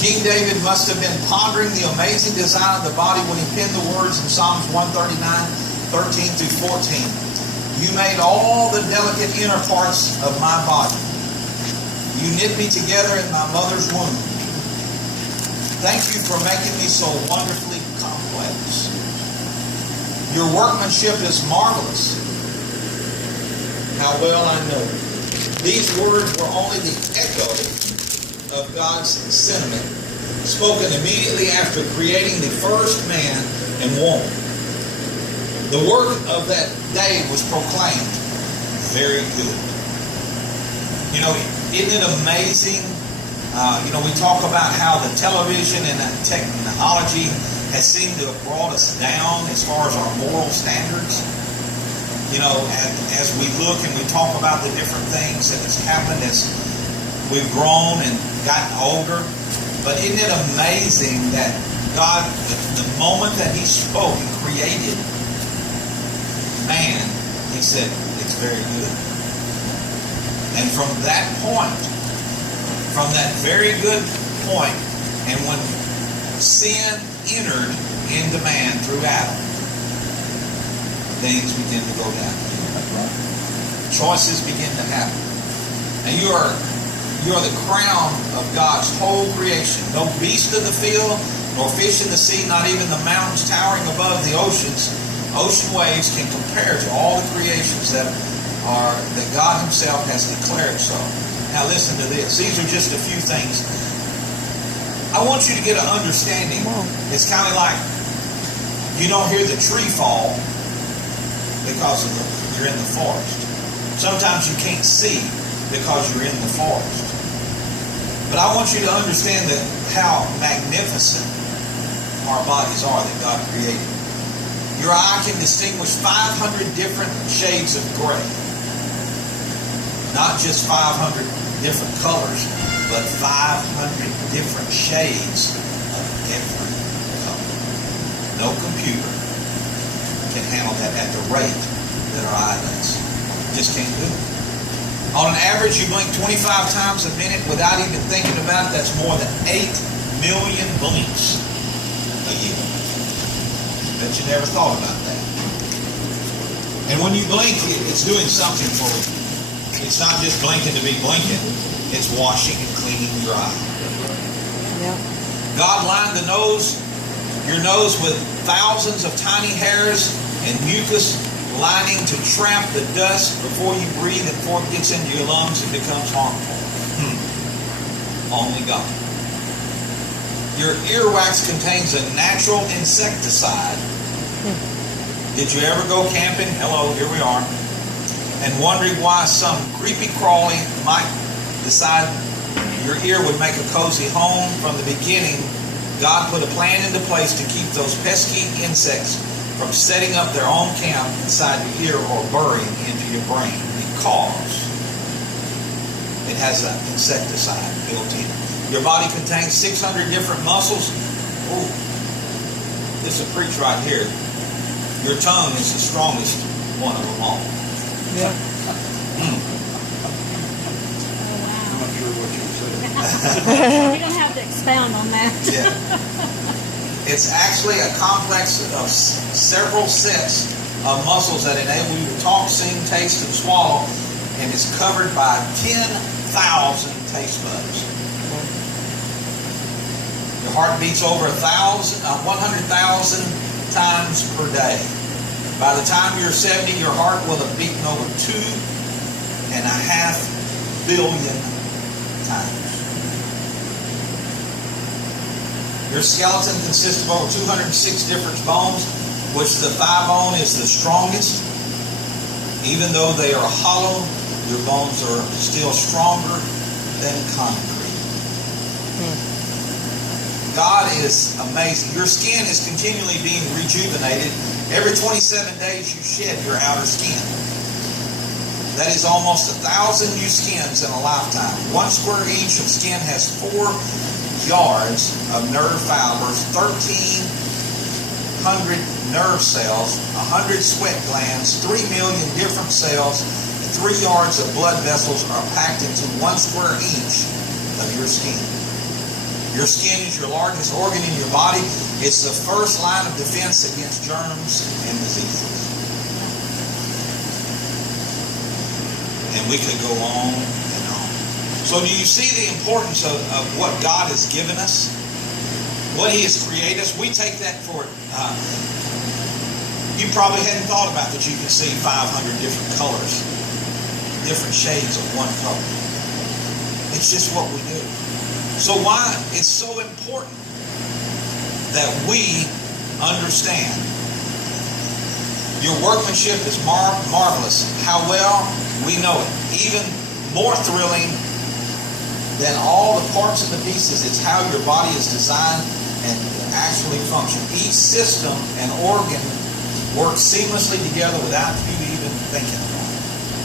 King David must have been pondering the amazing design of the body when he penned the words in Psalms 139:13 through 14. You made all the delicate inner parts of my body. You knit me together in my mother's womb. Thank you for making me so wonderfully complex. Your workmanship is marvelous. How well I know. These words were only the echo of God's sentiment, spoken immediately after creating the first man and woman. The work of that day was proclaimed very good. You know, isn't it amazing? We talk about how the television and the technology has seemed to have brought us down as far as our moral standards. As we look and we talk about the different things that has happened as we've grown and gotten older. But isn't it amazing that God, the moment that He spoke and created man, He said, it's very good. And from that point, from that very good point, and when sin entered into man through Adam, things begin to go down. Choices begin to happen. And you are the crown of God's whole creation. No beast of the field, nor fish in the sea, not even the mountains towering above the oceans. Ocean waves can compare to all the creations that God Himself has declared so. Now listen to this. These are just a few things. I want you to get an understanding. It's kind of like you don't hear the tree fall because you're in the forest. Sometimes you can't see because you're in the forest. But I want you to understand that how magnificent our bodies are that God created. Your eye can distinguish 500 different shades of gray. Not just 500 different colors, but 500 different shades of every color. No computer can handle that at the rate that our eye does. Just can't do it. On an average, you blink 25 times a minute without even thinking about it. That's more than 8 million blinks a year. Bet you never thought about that. And when you blink, it's doing something for you. It's not just blinking to be blinking. It's washing and cleaning your eye. Yeah. God lined your nose with thousands of tiny hairs and mucus lining to trap the dust before you breathe and before it gets into your lungs and becomes harmful. Only God. Your earwax contains a natural insecticide. Did you ever go camping? Hello, here we are. And wondering why some creepy crawly might decide your ear would make a cozy home? From the beginning, God put a plan into place to keep those pesky insects from setting up their own camp inside your ear or burrowing into your brain, because it has an insecticide built in. Your body contains 600 different muscles. Ooh, this is a preach right here. Your tongue is the strongest one of them all. Yeah. I'm not sure what you said. We don't have to expound on that. Yeah. It's actually a complex of several sets of muscles that enable you to talk, sing, taste, and swallow, and it's covered by 10,000 taste buds. Your heart beats over 100,000 times per day. By the time you're 70, your heart will have beaten over 2.5 billion times. Your skeleton consists of over 206 different bones, which the thigh bone is the strongest. Even though they are hollow, your bones are still stronger than concrete. God is amazing. Your skin is continually being rejuvenated. Every 27 days you shed your outer skin. That is almost 1,000 new skins in a lifetime. 1 square inch of skin has 4 yards of nerve fibers, 1,300 nerve cells, 100 sweat glands, 3 million different cells, 3 yards of blood vessels are packed into 1 square inch of your skin. Your skin is your largest organ in your body. It's the first line of defense against germs and diseases. And we could go on and on. So do you see the importance of what God has given us? What He has created us? We take that for... you probably hadn't thought about that you can see 500 different colors, different shades of one color. It's just what we do. So why it's so important that we understand your workmanship is marvelous. How well we know it. Even more thrilling than all the parts and the pieces, it's how your body is designed and actually function. Each system and organ work seamlessly together without you even thinking.